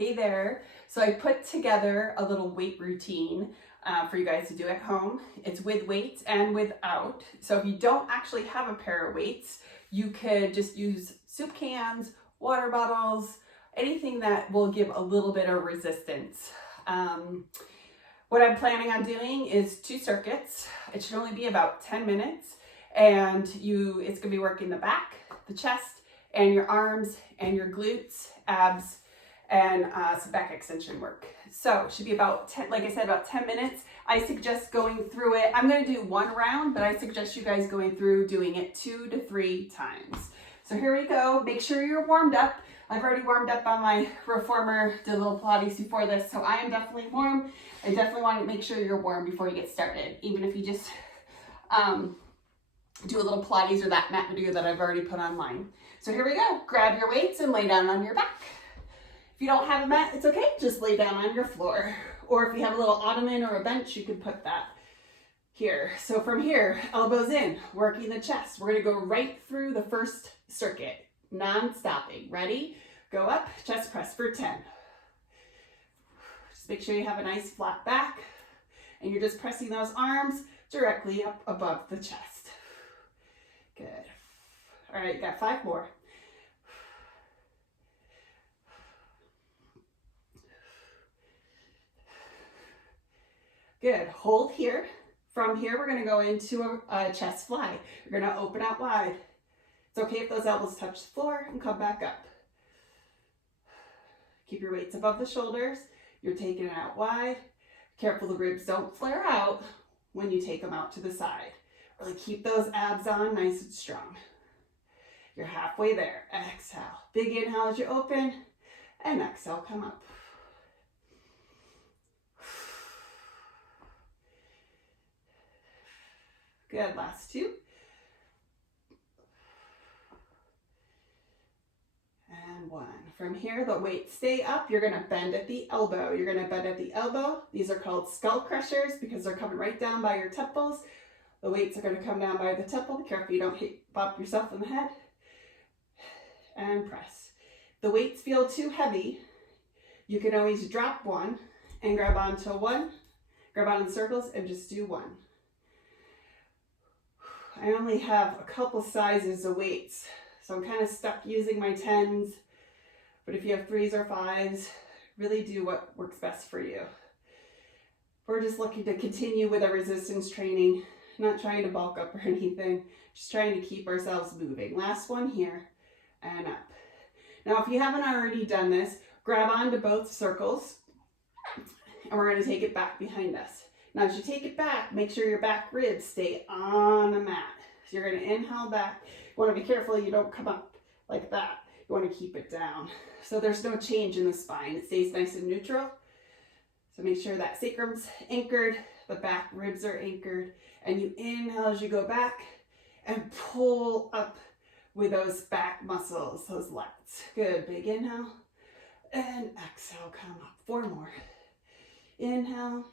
Hey there. So I put together a little weight routine for you guys to do at home. It's with weights and without. So if you don't actually have a pair of weights, you could just use soup cans, water bottles, anything that will give a little bit of resistance. What I'm planning on doing is 2 circuits. It should only be about 10 minutes, and it's gonna be working the back, the chest, and your arms and your glutes, abs, and some back extension work. So it should be about 10, like I said, about 10 minutes. I suggest going through it. I'm gonna do 1 round, but I suggest you guys going through doing it 2 to 3 times. So here we go. Make sure you're warmed up. I've already warmed up on my reformer, did a little Pilates before this, so I am definitely warm. I definitely want to make sure you're warm before you get started, even if you just do a little Pilates or that mat video that I've already put online. So here we go. Grab your weights and lay down on your back. If you don't have a mat, it's okay. Just lay down on your floor. Or if you have a little ottoman or a bench, you can put that here. So from here, elbows in, working the chest. We're gonna go right through the first circuit, non-stopping. Ready? Go up, chest press for 10. Just make sure you have a nice flat back and you're just pressing those arms directly up above the chest. Good. All right, got 5 more. Good, hold here. From here, we're gonna go into a chest fly. You're gonna open out wide. It's okay if those elbows touch the floor and come back up. Keep your weights above the shoulders. You're taking it out wide. Careful the ribs don't flare out when you take them out to the side. Really keep those abs on nice and strong. You're halfway there. Exhale. Big inhale as you open, and exhale, come up. Good, last 2. And 1. From here, the weights stay up. You're gonna bend at the elbow. You're gonna bend at the elbow. These are called skull crushers because they're coming right down by your temples. The weights are gonna come down by the temple. Be careful you don't bump yourself in the head. And press. If the weights feel too heavy, you can always drop 1 and grab onto 1. Grab on in circles and just do 1. I only have a couple sizes of weights, so I'm kind of stuck using my 10s, but if you have 3s or 5s, really do what works best for you. We're just looking to continue with our resistance training, not trying to bulk up or anything, just trying to keep ourselves moving. Last one here, and up. Now, if you haven't already done this, grab onto both circles, and we're going to take it back behind us. Now, as you take it back, make sure your back ribs stay on the mat. So you're going to inhale back. You want to be careful you don't come up like that. You want to keep it down. So there's no change in the spine. It stays nice and neutral. So make sure that sacrum's anchored, the back ribs are anchored, and you inhale as you go back and pull up with those back muscles, those lats. Good. Big inhale and exhale. Come up. 4 more. Inhale.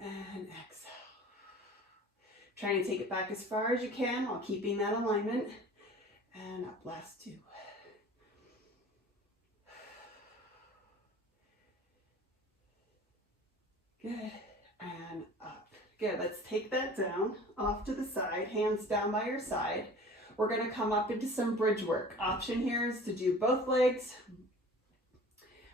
And exhale. Trying to take it back as far as you can while keeping that alignment. And up, last 2. Good, and up. Good, let's take that down, off to the side, hands down by your side. We're gonna come up into some bridge work. Option here is to do both legs.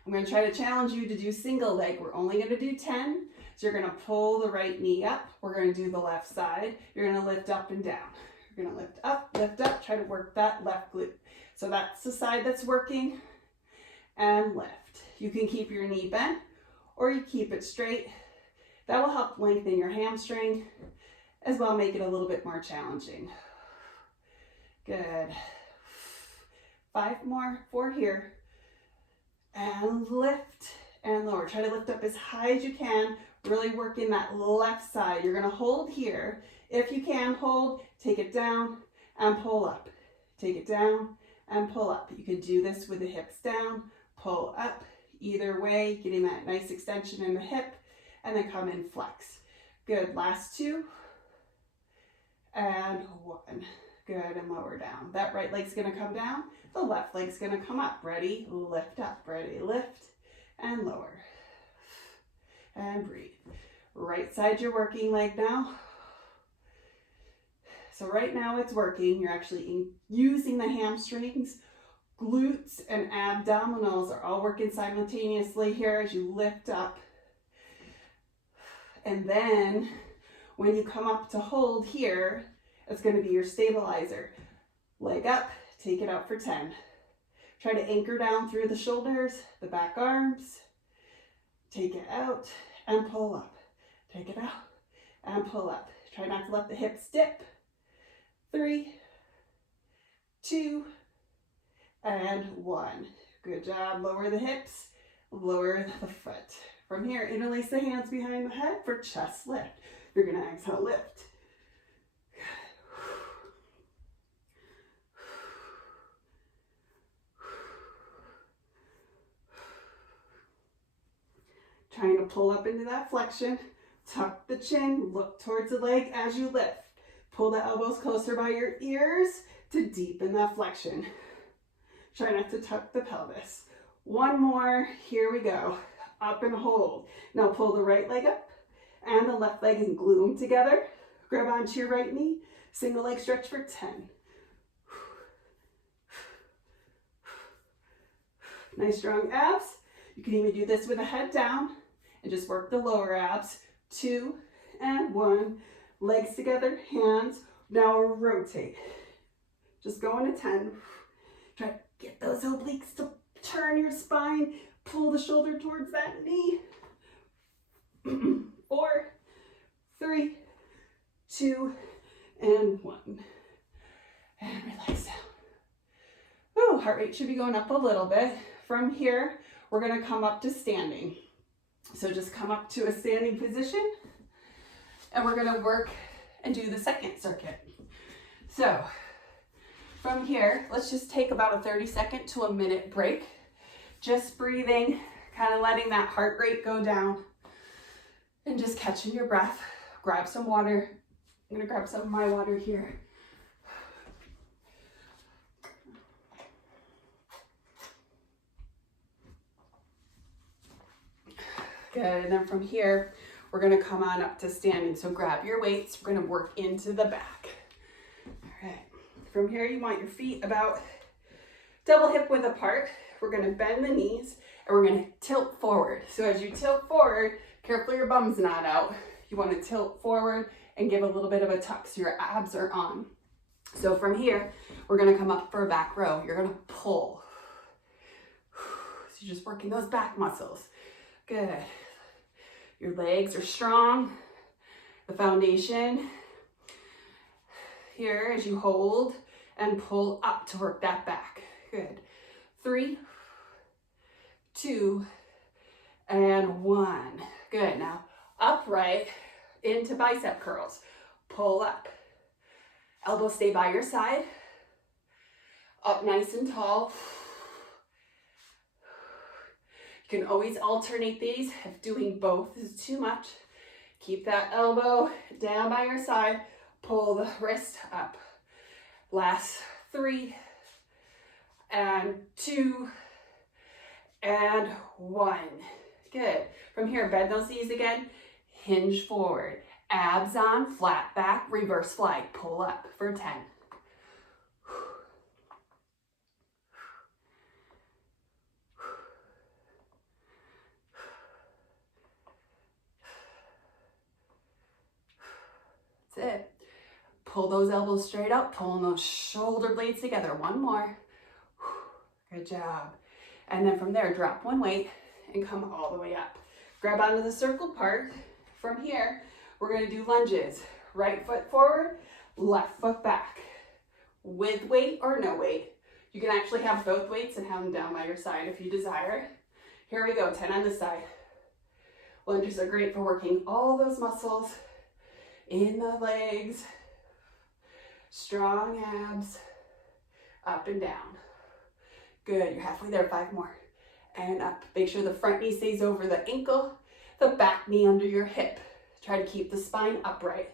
I'm gonna try to challenge you to do single leg. We're only gonna do 10. So you're gonna pull the right knee up. We're gonna do the left side. You're gonna lift up and down. You're gonna lift up, try to work that left glute. So that's the side that's working, and lift. You can keep your knee bent or you keep it straight. That will help lengthen your hamstring, as well make it a little bit more challenging. Good. 5 more, 4 here. And lift and lower. Try to lift up as high as you can, really working that left side. You're gonna hold here. If you can hold, take it down and pull up. Take it down and pull up. You can do this with the hips down, pull up. Either way, getting that nice extension in the hip, and then come in flex. Good, last 2. And 1. Good, and lower down. That right leg's gonna come down. The left leg's gonna come up. Ready? Lift up. Ready? Lift and lower. And breathe. Right side your working leg now. So right now it's working. You're actually using the hamstrings, glutes, and abdominals are all working simultaneously here as you lift up. And then when you come up to hold here, it's going to be your stabilizer. Leg up, take it out for 10. Try to anchor down through the shoulders, the back arms. Take it out and pull up. Take it out and pull up. Try not to let the hips dip. 3, 2, and 1. Good job. Lower the hips, lower the foot. From here, interlace the hands behind the head for chest lift. You're going to exhale, lift. Trying to pull up into that flexion. Tuck the chin, look towards the leg as you lift. Pull the elbows closer by your ears to deepen that flexion. Try not to tuck the pelvis. One more, here we go. Up and hold. Now pull the right leg up and the left leg and glue them together. Grab onto your right knee, single leg stretch for 10. Nice strong abs. You can even do this with a head down and just work the lower abs. 2 and 1. Legs together, hands. Now rotate. Just going to 10. Try to get those obliques to turn your spine. Pull the shoulder towards that knee. 4, 3, 2, and 1. And relax down. Oh, heart rate should be going up a little bit. From here, we're going to come up to standing. So just come up to a standing position. And we're going to work and do the second circuit. So from here, let's just take about a 30-second to a minute break. Just breathing, kind of letting that heart rate go down and just catching your breath. Grab some water. I'm going to grab some of my water here. Good, and then from here, we're gonna come on up to standing. So grab your weights, we're gonna work into the back. All right, from here you want your feet about double hip width apart. We're gonna bend the knees and we're gonna tilt forward. So as you tilt forward, careful your bum's not out. You wanna tilt forward and give a little bit of a tuck so your abs are on. So from here, we're gonna come up for a back row. You're gonna pull. So you're just working those back muscles. Good. Your legs are strong. The foundation here as you hold and pull up to work that back. Good. 3, 2, and 1. Good. Now upright into bicep curls. Pull up. Elbows stay by your side. Up nice and tall. You can always alternate these if doing both is too much. Keep that elbow down by your side. Pull the wrist up. Last 3 and 2 and 1. Good. From here, bend those knees again. Hinge forward. Abs on, flat back, reverse flag. Pull up for 10. That's it. Pull those elbows straight up, pulling those shoulder blades together. One more. Good job. And then from there, drop one weight and come all the way up. Grab onto the circle part. From here, we're going to do lunges. Right foot forward, left foot back. With weight or no weight. You can actually have both weights and have them down by your side if you desire. Here we go, 10 on this side. Lunges are great for working all those muscles in the legs. Strong abs, up and down. Good, you're halfway there, 5 more. And up. Make sure the front knee stays over the ankle, the back knee under your hip. Try to keep the spine upright.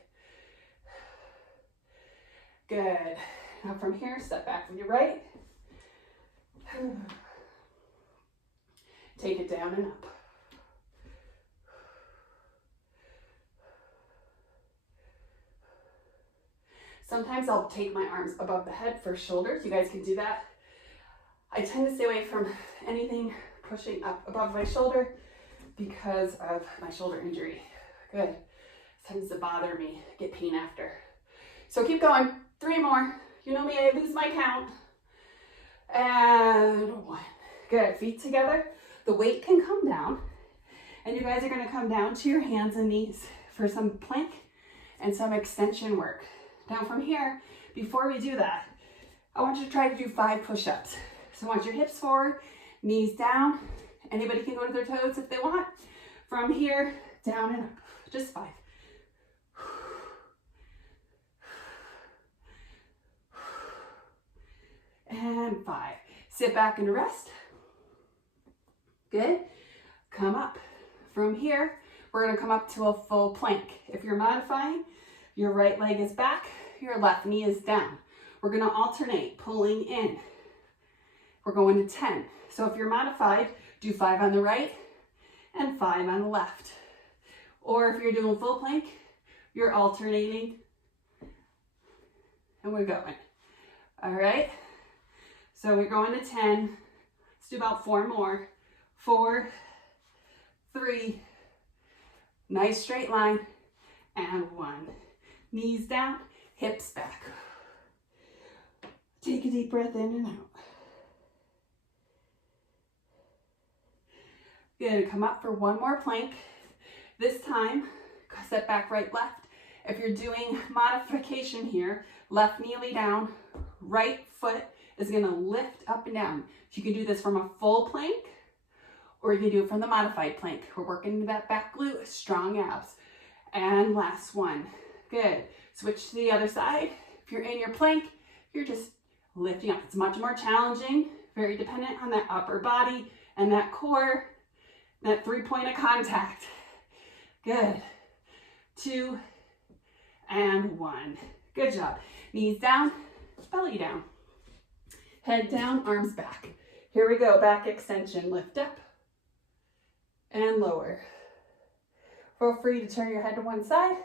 Good. Now from here, step back with your right. Take it down and up. Sometimes I'll take my arms above the head for shoulders. You guys can do that. I tend to stay away from anything pushing up above my shoulder because of my shoulder injury. Good. It tends to bother me, get pain after. So keep going. 3 more. You know me, I lose my count. And 1. Good. Feet together. The weight can come down. And you guys are going to come down to your hands and knees for some plank and some extension work. Now from here, before we do that, I want you to try to do 5 push-ups. So I want your hips forward, knees down. Anybody can go to their toes if they want. From here, down and up. Just 5. And 5. Sit back and rest. Good. Come up. From here, we're going to come up to a full plank. If you're modifying, your right leg is back, your left knee is down. We're going to alternate, pulling in. We're going to 10. So if you're modified, do 5 on the right and 5 on the left. Or if you're doing full plank, you're alternating and we're going. All right. So we're going to 10. Let's do about 4 more. 4, 3, nice straight line, and 1. Knees down, hips back. Take a deep breath in and out. Good, come up for 1 more plank. This time, step back, right, left. If you're doing modification here, left knee lay down, right foot is gonna lift up and down. You can do this from a full plank, or you can do it from the modified plank. We're working that back glute, strong abs. And last one. Good. Switch to the other side. If you're in your plank, you're just lifting up. It's much more challenging, very dependent on that upper body and that core, that 3-point of contact. Good. 2 and 1. Good job. Knees down, belly down. Head down, arms back. Here we go. Back extension. Lift up and lower. Feel free to turn your head to one side.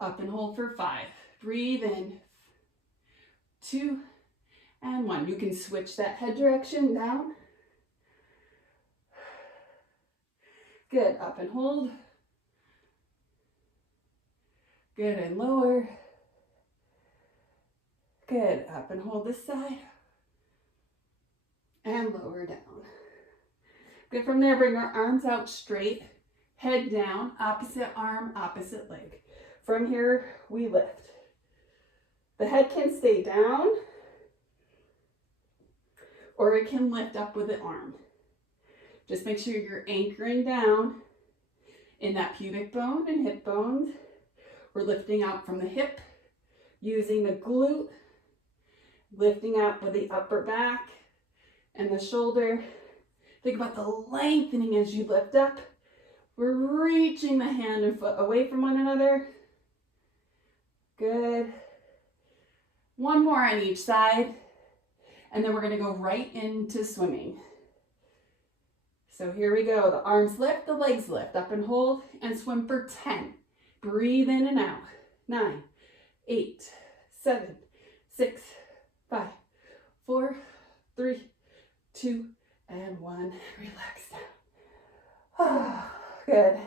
Up and hold for 5. Breathe in. 2 and 1. You can switch that head direction down. Good. Up and hold. Good. And lower. Good. Up and hold this side. And lower down. Good. From there, bring our arms out straight. Head down. Opposite arm, opposite leg. From here, we lift. The head can stay down, or it can lift up with the arm. Just make sure you're anchoring down in that pubic bone and hip bones. We're lifting out from the hip, using the glute, lifting up with the upper back and the shoulder. Think about the lengthening as you lift up. We're reaching the hand and foot away from one another. Good. 1 more on each side. And then we're going to go right into swimming. So here we go. The arms lift, the legs lift. Up and hold and swim for 10. Breathe in and out. 9, 8, 7, 6, 5, 4, 3, 2, and 1. Relax down. Good.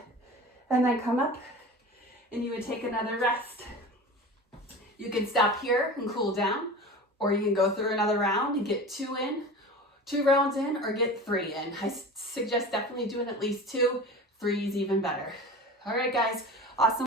And then come up and you would take another rest. You can stop here and cool down, or you can go through another round and get 2 rounds in, or get 3 in. I suggest definitely doing at least 2. 3 is even better. All right, guys. Awesome.